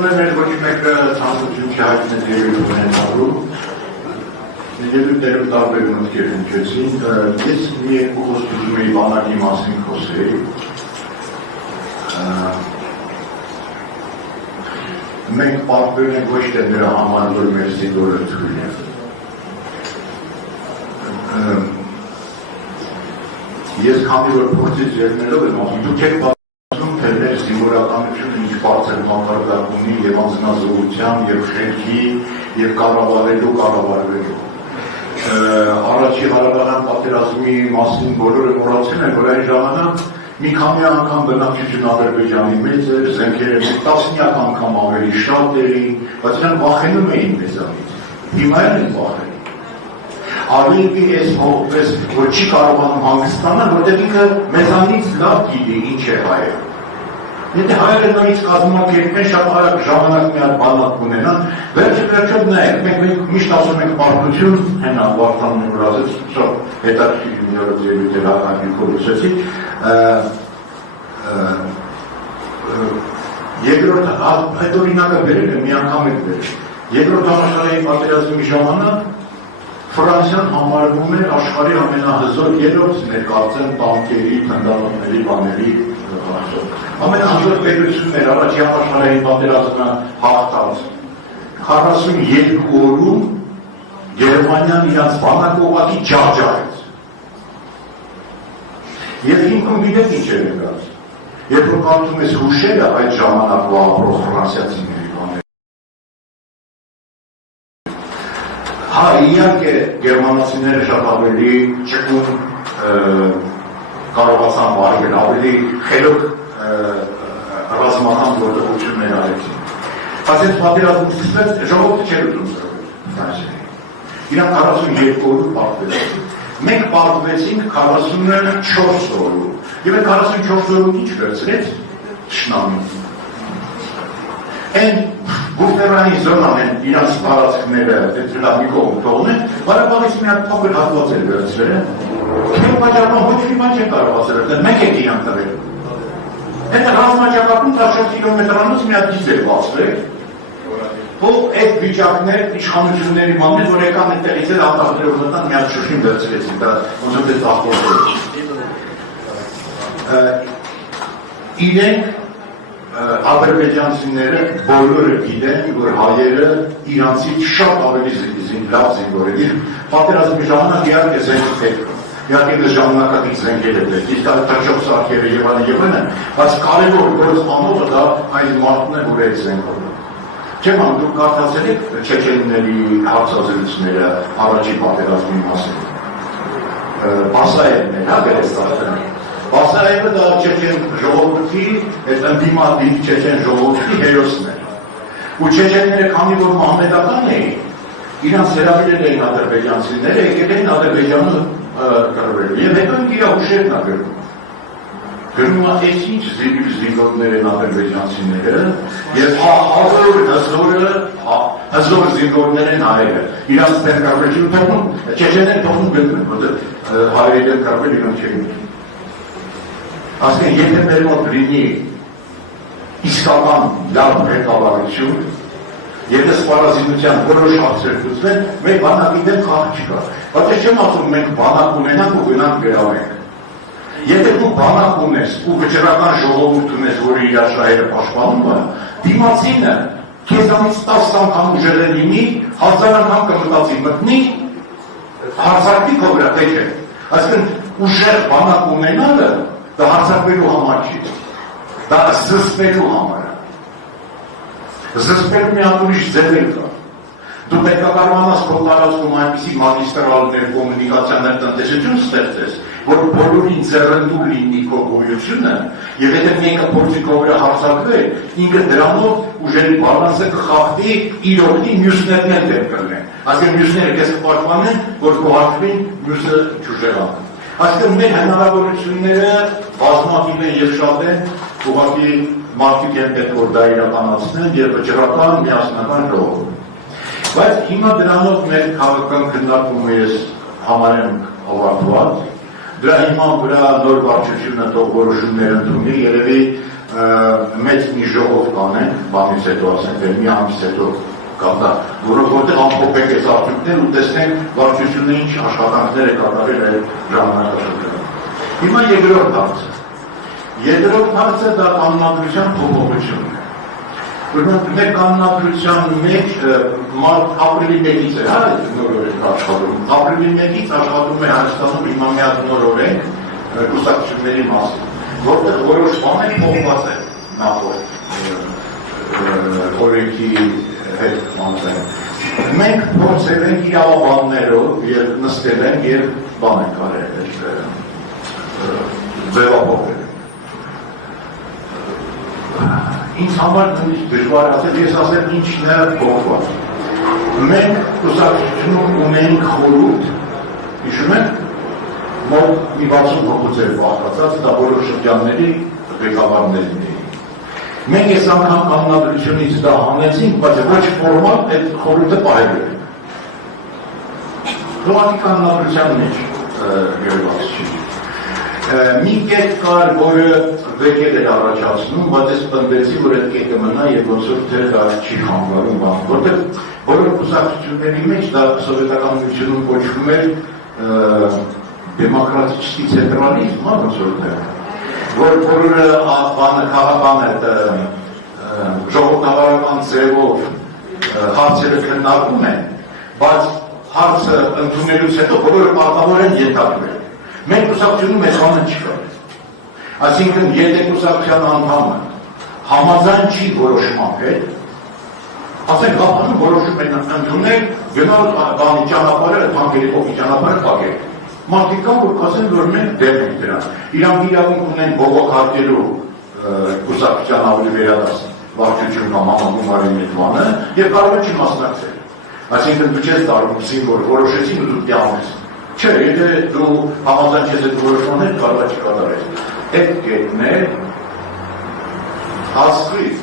Կարծում եմ մեր ոչ մեկը ցանկություն չհայտնել երևի ունենալու Եվ դերով տարբեր մտքեր հնչեցին, ես մի երկու խոսք ուզում էի բանակի մասին խոսեի Մենք պարտվել ենք ոչ թե նրա համար, որ մեր զինվորը թույլ է Ես քանի որ փորձից ելնելով եմ ասում, դուք եք պատասխանում, թե մեր զինվորականությունը ինչ բարձր մակարդակ ունի եւ անձնազոհության, եւ շենքի, եւ կառավարվելու Առաջի Ղարաբաղյան պատերազմի մասին բոլորը մոռացել են, որ այն ժամանակ մի քանի անգամ բնակչություն Ադրբեջանի մեծ էր, զենքերը տասնյակ անգամ ավելի շատ էին, բայց նրանք վախենում էին մեզանից։ Հիմա են վախենում։ Ավելի էս հողպես, որ չի կարողանում հանգստանալ, որտեղ ինքը մեզանից լավ գիտի ինչ է հայը։ Եթե հայերը նույնիսկ կազմակերպեն շատ արագ ժամանակ մի հատ բանակ ունենան, վերջը նայեք, մենք միշտ ասում ենք պարտություն, հենա Վարդանն որ ասեց, շատ հետաքրքիր ելույթ էր ակադեմիկով լսեցի, երկրորդ այդ օրինակը բերել եմ, մի անգամ եք բերել, երկրորդ համաշխարհային պատերազմի ժամանակ Ֆրանսիան համարվում էր աշխարհի ամենահզոր երրորդ ներկայացան տանկերի, թնդանոթների, բաների ամենահզոր պետությունն էր առաջի համաշխարհային պատերազմը հաղթած 42 օրում Գերմանիան իրաց բանակը ուղղակի ջախջախեց եւ ինքն գիտեք ինչ էր եղած երբ որ կարդում ես հուշերը այդ ժամանակվա ապրող ֆրանսիացիների Հա, իհարկե գերմանացիները շատ ավելի ճկուն կարողացան վարվել, ավելի խելոք ռազմական գործողություններ արեցին։ Բայց այդ պատերազմը սկսվեց, ժողովուրդը չէր ուզում սրվել։ Իրանք 42 օրում պարտվեցին։ Մենք պարտվեցինք 44 օրում։ Եվ այդ 44 օրում ինչ վերցրեց թշնամին։ Այն բուֆերային զոնան են իրանց տարածքները դեպի կողմ թողնել, բարեբանից մի հատ փոքր հատված էր վերցրել, քիչ պատճառով ոչ մի բան չեն կարողացել, մենք եք իրան տվել։ Այդ ռազմաճակատում 14 կիլոմետրանոց մի հատ գիծ էր բացվել, ու այդ վիճակներ իշխանությունների մաններ, որ եկան այդտեղից էլ արտադրելով մտան մի հատ շուշին վերցրեցին, դա ոնց որ դες ախորժել։ Իրենք ադրբեջանցիները բոլորը գիտեն, որ հայերը իրանցից շատ ավելի լավ զինվոր են։ Պատերազմի ժամանակ իհարկե զենք պետք է, իհարկե ժամանակակից զենքեր է պետք, իսկ թռչող սարքերը եւ այլն, բայց կարևոր գործոնը դա այն մարդն է, որ այդ զենքով է։ Չեմ անում, դուք կարդացել եք չեչենների հարցազրույցները առաջի պատերազմի մասին։ Բասաևն է, հա, վերստացել։ Բասաևը դա չեչեն ժողովրդի, այդ ընդդիմադիր չեչեն ժողովրդի հերոսն է։ Ու չեչենները քանի որ մահմեդական էին, իրանց հրավիրել էին ադրբեջանցիները, եկել էին Ադրբեջանը կռվել։ Եվ հետո իրա հուշերն ա գրում։ Գրում է այս ինչ զինվորներ են ադրբեջանցիները եւ հզոր զինվորներ են հայերը։ Իրանց դեմ կռվեցին թողնում, չեչենները թողնում գնում, որտեղ հայերի դեմ կռվել իրանք չեն։ Ասեն, եթե մեր մոտ լինի իսկական լավ ղեկավարություն, եթե սպառազինության որոշ հարցեր լուծվեն, մեր բանակի դեմ խաղ չկա։ Բայց ես չեմ ասում, մենք բանակ ունենանք ու գնանք գրավենք։ Եթե դու բանակ ունես ու վճռական ժողովուրդ ունես, որը իր աշխարհը պաշտպանում է, դիմացինը քեզանից 10 անգամ ուժեղ լինի, 1000 անգամ կմտածի մտնի, հարձակվի քո վրա, թե չէ։ Այսինքն ուժեղ բանակ ունենալը դա հարձակվելու համար չի, դա զսպելու համար է։ Զսպելու մի հատ ուրիշ ձև կա։ Դու պետք է կարողանաս քո տարածքում այնպիսի մագիստրալներ, կոմունիկացիաներ, տնտեսություն ստեղծես, որ բոլորին ձեռնտու լինի քո գոյությունը, եւ եթե մեկը փորձի քո վրա հարձակվել, ինքը դրանով ուժերի բալանսը կխախտի, իր օգնի մյուսներն էլ դեմ կլինեն։ Այսինքն մյուսները քեզ կպաշտպանեն, որ քո հարկին մյուսը չուժեղանա։ Այսինքն մեր հնարավորությունները բազմաթիվ են եւ շատ են, ուղղակի մարդիկ են պետք որ դա իրականացնեն եւ վճռական միասնական ժողով։ Բայց հիմա դրանով մեր քաղաքական քննարկումը ես համարեմ ավարտված, դրա հիման վրա նոր վարչությունը թող որոշումներ ընդունի, երևի մեծ մի ժողով կանենք, բանից հետո ասենք, մի ամիս հետո կատա, որովհետև ամփոփեք այս արդյունքները ու տեսնենք վարչությունը ինչ աշխատանքներ է կատարել այդ ժամանակաշրջանում։ Հիմա երկրորդ հարցը։ Երկրորդ հարցը դա կանոնադրության փոփոխությունն է։ Ուրեմն մեր կանոնադրության մեջ ապրիլի 1-ից է, նոր օրենք աշխատում։ Ապրիլի 1-ից աշխատում է Հայաստանում հիմա մի հատ նոր օրենք կուսակցությունների մասին, որտեղ որոշ բաներ փոխված են նախորդ օրենքի հետ մանցեն։ Մենք փորձել ենք իրավաբաններով և նստել ենք և բան ենք արել, ձևափոխել։ Ինձ համար դժվար ասել, ես ասել ինչն է փոխված։ Մենք կուսակցությունում ունենք խորհուրդ, հիշում եք, մոտ մի 60 հոգուց էր բաղկացած, դա բոլոր շրջանների ղեկավարներն էին։ Մենք այս անգամ կանոնադրությունից դա հանեցինք, բայց ոչ ֆորմալ այդ խորհուրդը պահելու ենք։ Դրամատիկ կանոնադրության մեջ գրված չի։ Մի կետ կար, որը վեկել էր առաջացնում, բայց ես պնդեցի, որ այդ կետը մնա և ոնց որ թե դա չի խանգարում բան, որտեղ բոլոր կուսակցությունների մեջ դա սովետական միությունում կոչվում էր դեմոկրատический ցենտրալիզմ, ոնց որ թե որ բոլորը ժողովրդավարական ձևով հարցերը քննարկում են, բայց հարցը ընդունելուց հետո բոլորը պարտավոր են ենթարկվել։ Մեր կուսակցությունում այս բանը չկա։ Այսինքն, եթե կուսակցության անդամը համաձայն չի որոշման հետ, ասենք գաղափարում որոշում են ընդունել գնալ բանի ճանապարհը, թանկերի փոխի ճանապարհը փակել։ Մարդիկ կան, որ կասեն, որ մենք դեմ ենք դրան։ Իրանք իրավունք ունեն բողոքարկելու կուսակցության ավելի վերադարձ վարչություն կամ համագումարի մեծ բանը և կարող է չի մասնակցել։ Այսինքն դու չես դառնում, որ որոշեցին ու դու դիանես։ Չէ, եթե դու համաձայն չես այդ որոշման հետ, կարող է չկատարես։ Այդ կետն է ասկրիտ